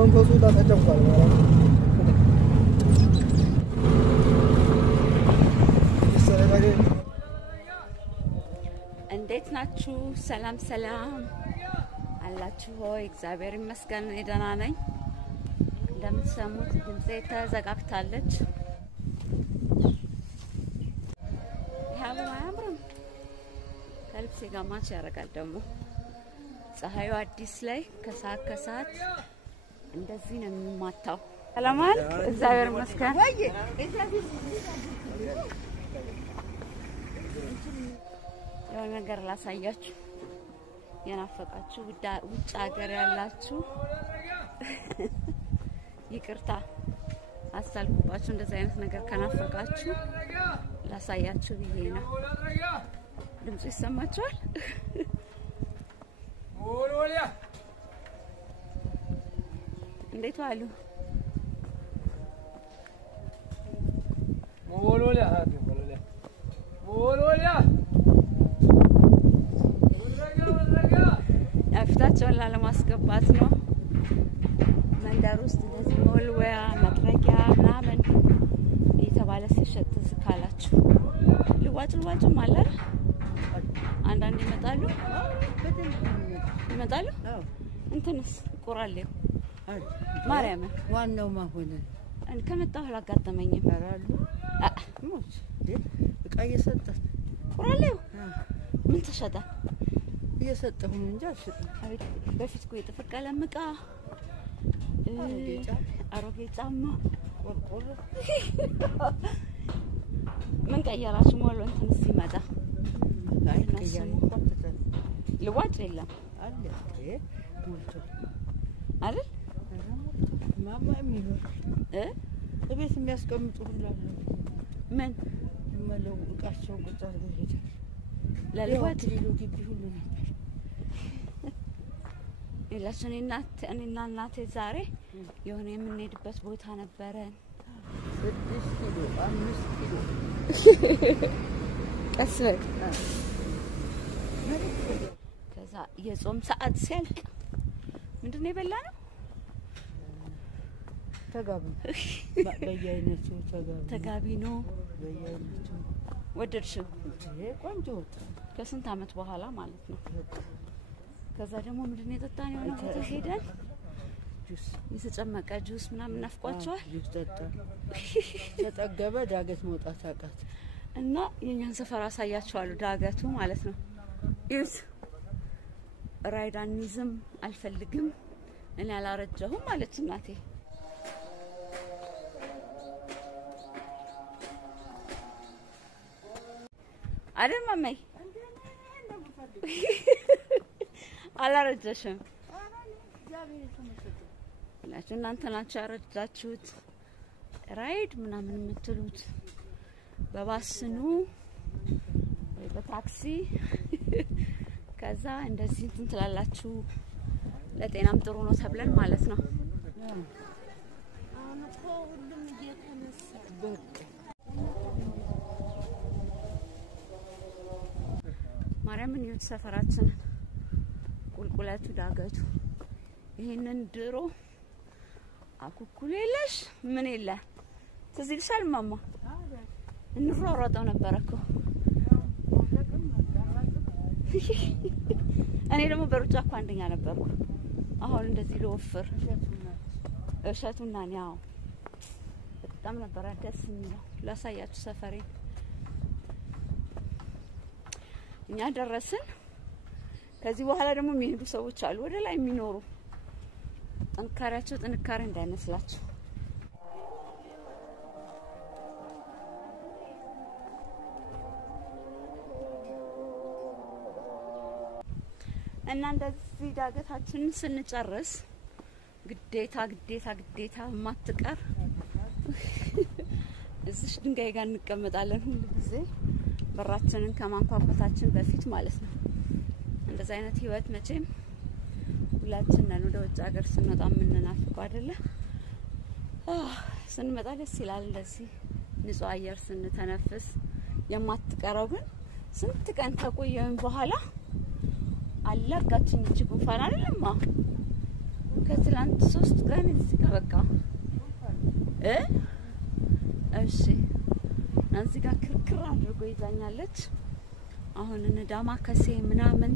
መንፈሱ ተጨንቋል ማለት ነው እንዴት ናችሁ ሰላም ሰላም አላችሁ ሆይ እግዚአብሔር ይመስገን ደህና ነኝ እንደምትሰሙት ድምጼ ተዘጋግታለች ያው ማያምርም ከልብሴ ጋር ማች ያደርጋል ደግሞ ፀሐዩ አዲስ ላይ ከሰዓት እንደዚህ ነው የሚማታው ሰላማን እግዚአብሔር ይመስገን ያው ነገር ላሳያችሁ የናፈቃችሁ ውጭ ሀገር ያላችሁ ይቅርታ አሳልኩባችሁ እንደዚህ አይነት ነገር ከናፈቃችሁ ላሳያችሁ ብዬ ነው ድምጽ ይሰማችኋል ሞሎሊያ እንዴት ዋሉ ሞሎሊያ አፍታቸውን ላለማስገባት ነው መንደር ውስጥ እንደዚህ ሞልወያ መጥረጊያ ምናምን እየተባለ ሲሸጥ ዝካላችሁ ልዋጭም አለ አንዳንድ ይመጣሉ እንትንስ ቁራሌው ማርያም ዋናው ማሆነ ከመጣሁ አላጋጠመኝም አራሉ ሞት እቃ እየሰጠ ቁራሌው ምን ተሸጠ እየሰጠሁ እንጂ አልሸጥም አቤት በፊት እኮ የተፈቀለ ምቃ አሮጌ ጫማ ቆርቆሮ ምን ቀየራችሁ ሞሎ እንትን ሲመጣ ላይ ቀያይ ቆጥተን ልዋጭ የለም አለ ሞልቶ አይደል ማማ የሚኖር እቤት የሚያስቀምጡ ሁሉ አለ ምን መለው እቃቸው ቁጭ አድርገው ሄደ ለልዋጭ ሊሉ ግቢ ሁሉ ነበር እኔና እናቴ ዛሬ የሆነ የምንሄድበት ቦታ ነበረ 6 ኪሎ 5 ኪሎ ቀስበክ ከዛ የጾም ሰዓት ሲያልቅ ምንድነው የበላነው ተጋቢ በየአይነቱ ተጋቢ ነው በየአይነቱ ወደድሽው ቆንጆ ከስንት አመት በኋላ ማለት ነው ከዛ ደግሞ ምንድነው የጠጣን የሆነ ቦታ ሄደን ጁስ የተጨመቀ ጁስ ምናምን ናፍቋቸዋል ጁስ ጠጣ ተጠገበ ዳገት መውጣት አቃት እና የኛን ሰፈር አሳያችኋለሁ ዳገቱ ማለት ነው ይስ ራይዳኒዝም አልፈልግም እኔ አላረጀሁም ማለት እናቴ አይደል ማማይ አላረጀሽም ለምን እናንተ ናችሁ ያረጃችሁት ራይድ ምናምን የምትሉት በባስኑ ወይ በታክሲ ከዛ እንደዚህ እንትን ትላላችሁ ለጤናም ጥሩ ነው ተብለን ማለት ነው አሁን እኮ ሁሉም እየተነሳ በቃ ማርያምን ይሁን ሰፈራችን ቁልቁለቱ ዳገቱ ይሄንን ድሮ አኩኩሌለሽ ምን ይላ ትዝልሻል ማማ እንሮሮጠው ነበርኩ እኔ ደግሞ በሩጫ እኮ አንደኛ ነበርኩ አሁን እንደዚህ ለወፍር እሸቱና ያው በጣም ነበር ደስ የሚለው ላሳያችሁ ሰፈሬ እኛ ደረስን ከዚህ በኋላ ደግሞ የሚሄዱ ሰዎች አሉ ወደ ላይ የሚኖሩ ጥንካሬያቸው ጥንካሬ እንዳይመስላችሁ እና እንደዚህ ዳገታችንን ስንጨርስ ግዴታ ማትቀር እዚህ ድንጋይ ጋር እንቀመጣለን ሁሉ ጊዜ በራችንን ከማንኳኳታችን በፊት ማለት ነው እንደዛ አይነት ህይወት መቼም ሁላችንን ወደ ውጭ ሀገር ስንመጣ ምንናፍቀው አይደለ ስንመጣ ደስ ይላል እንደዚህ ንጹህ አየር ስንተነፍስ የማትቀረው ግን ስንት ቀን ተቆየን በኋላ አለርጋችን እቺ ጉንፋን አይደለማ ከትላንት 3 ቀን እዚህ ጋር በቃ እሺ እዚህ ጋር ክርክር አድርጎ ይዛኛለች። አሁን ዳማ ከሴ ምናምን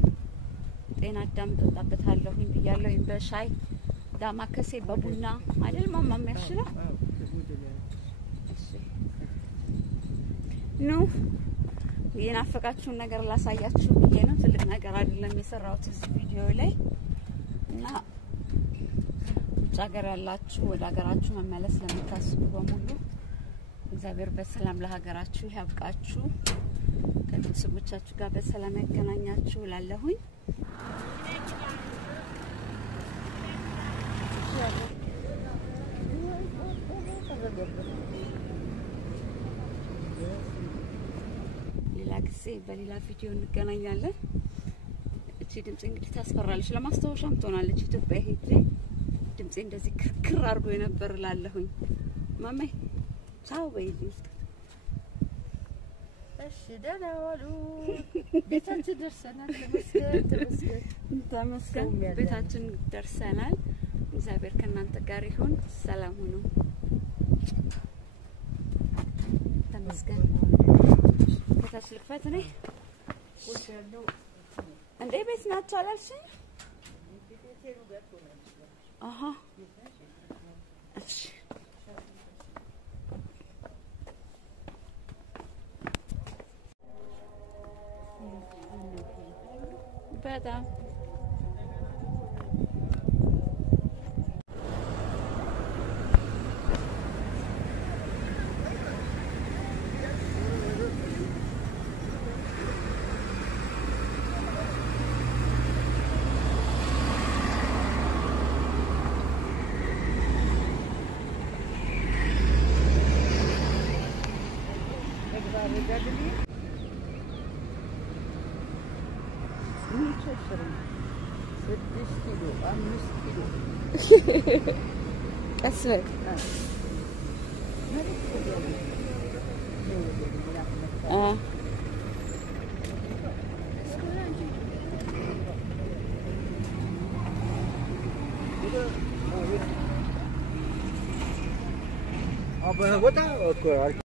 ጤና አዳም ጠጣበታለሁ ብያለሁ። በሻይ ዳማ ከሴ በቡና አይደል ማማ የሚያሽለው? እሺ ኑ የናፈቃችሁን ነገር ላሳያችሁ ብዬ ነው። ትልቅ ነገር አይደለም የሰራሁት እዚህ ቪዲዮ ላይ እና ውጭ ሀገር ያላችሁ ወደ ሀገራችሁ መመለስ ለምታስቡ በሙሉ እግዚአብሔር በሰላም ለሀገራችሁ ያብቃችሁ፣ ከቤተሰቦቻችሁ ጋር በሰላም ያገናኛችሁ እላለሁኝ። ሌላ ጊዜ በሌላ ቪዲዮ እንገናኛለን። እቺ ድምጽ እንግዲህ ታስፈራለች፣ ለማስታወሻም ትሆናለች። ኢትዮጵያ ሄጄ ድምጽ እንደዚህ ክርክር አድርጎ የነበር እላለሁኝ። ማማይ ቻው በይልኝ። እሺ ደህና ዋሉ። ቤታችን ደርሰናል። ተመስገን ቤታችን ደርሰናል። እግዚአብሔር ከእናንተ ጋር ይሁን። ሰላም ሁኑ። ተመስገን። ከታች ልክፈት ነኝ እንዴ? ቤት ናቸው አላልሽኝ? አሃ እሺ በጣም أسود apa yang kota?